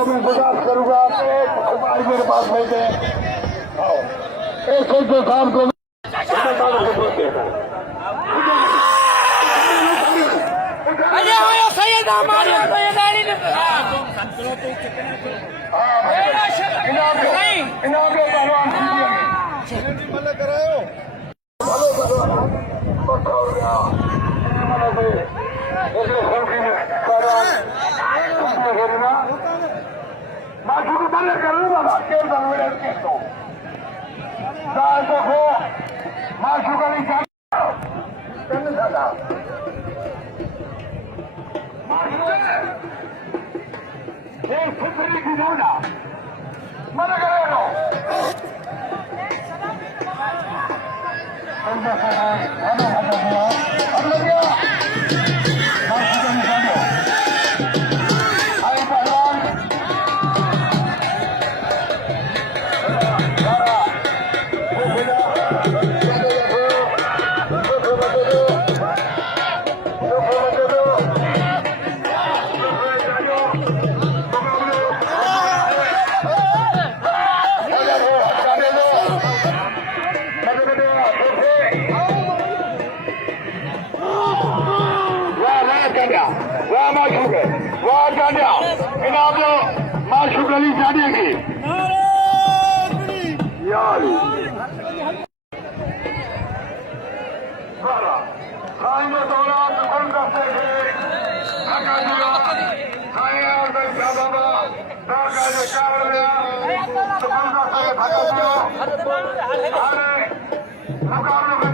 को मैं गुजारिश करूंगा एक कुमार मेरे पास बैठे एक साहब को माशुक बंद करो बाबा केल बनवे केतो दातो को माशुक अली जान तन दादा माशुक ये फुकरी की मोड़ा मन करो माशुक अली जाने की यार खाने दौरा दुकान करते थे ढाका जिला खाया बाबा ढाका जो चावल दुकान करते ढाका जिला अरे मुकाबले